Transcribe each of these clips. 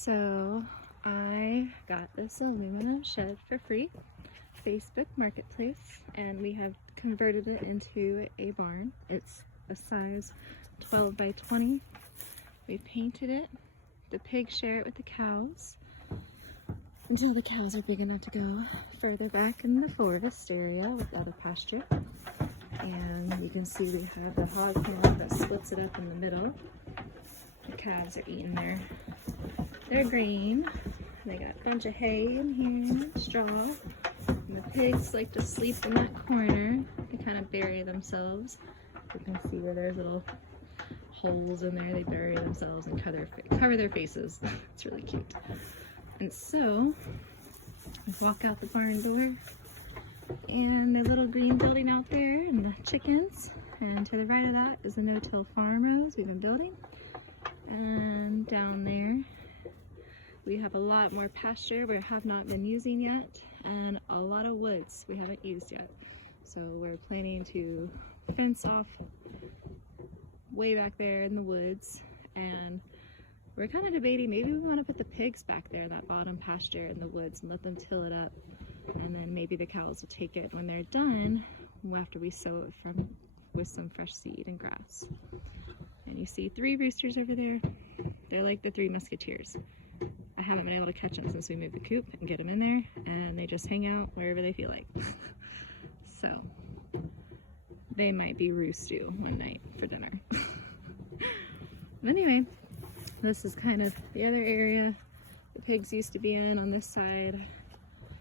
So I got this aluminum shed for free, Facebook Marketplace, and we have converted it into a barn. It's a size 12 by 20. We painted it. The pigs share it with the cows until the cows are big enough to go further back in the forest area with other pasture. And you can see we have the hog pen that splits it up in the middle. The calves are eating their grain. They got a bunch of hay in here, straw. And the pigs like to sleep in that corner. They kind of bury themselves. You can see where there's little holes in there. They bury themselves and cover their faces. It's really cute. And so, we walk out the barn door, and the little green building out there, and the chickens. And to the right of that is the no-till farm rows we've been building. And down there, we have a lot more pasture we have not been using yet, and a lot of woods we haven't used yet. So we're planning to fence off way back there in the woods, and we're kind of debating maybe we want to put the pigs back there in that bottom pasture in the woods and let them till it up, and then maybe the cows will take it when they're done after we sow it with some fresh seed and grass. And you see 3 roosters over there. They're like the 3 musketeers. I haven't been able to catch them since we moved the coop and get them in there, and they just hang out wherever they feel like. So they might be roost stew one night for dinner. But anyway, this is kind of the other area the pigs used to be in on this side.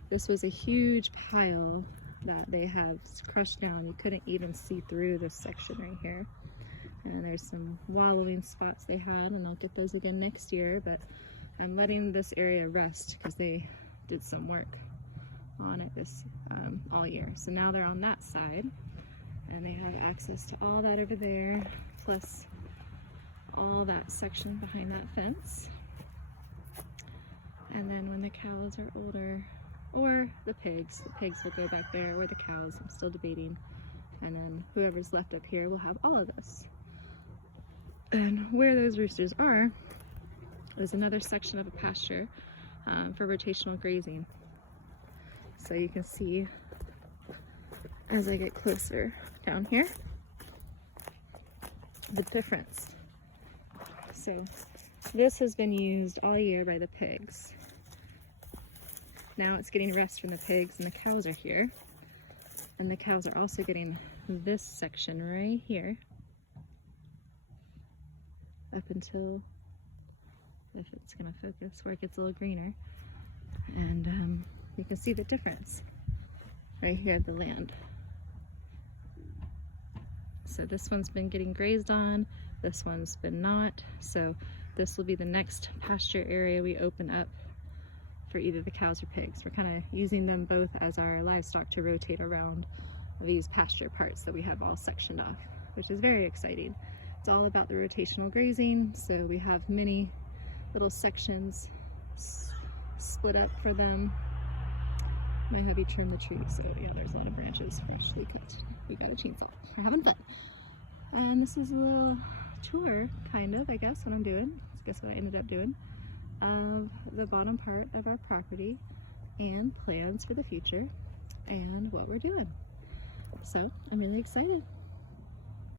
This was a huge pile that they have crushed down. You couldn't even see through this section right here. And there's some wallowing spots they had, and I'll get those again next year, but I'm letting this area rest because they did some work on it this all year. So now they're on that side, and they have access to all that over there, plus all that section behind that fence. And then when the cows are older, or the pigs will go back there, or the cows, I'm still debating. And then whoever's left up here will have all of this. And where those roosters are is another section of a pasture for rotational grazing. So you can see as I get closer down here the difference. So this has been used all year by the pigs. Now it's getting rest from the pigs, and the cows are here. And the cows are also getting this section right here up until, if it's gonna focus, where it gets a little greener. And you can see the difference right here at the land. So this one's been getting grazed on, this one's been not. So this will be the next pasture area we open up for either the cows or pigs. We're kind of using them both as our livestock to rotate around these pasture parts that we have all sectioned off, which is very exciting. It's all about the rotational grazing, so we have many little sections split up for them. My hubby trimmed the tree, so yeah, there's a lot of branches freshly cut. We got a chainsaw. We're having fun. And this is a little tour, kind of, I guess, what I'm doing. I guess what I ended up doing of the bottom part of our property, and plans for the future, and what we're doing. So I'm really excited.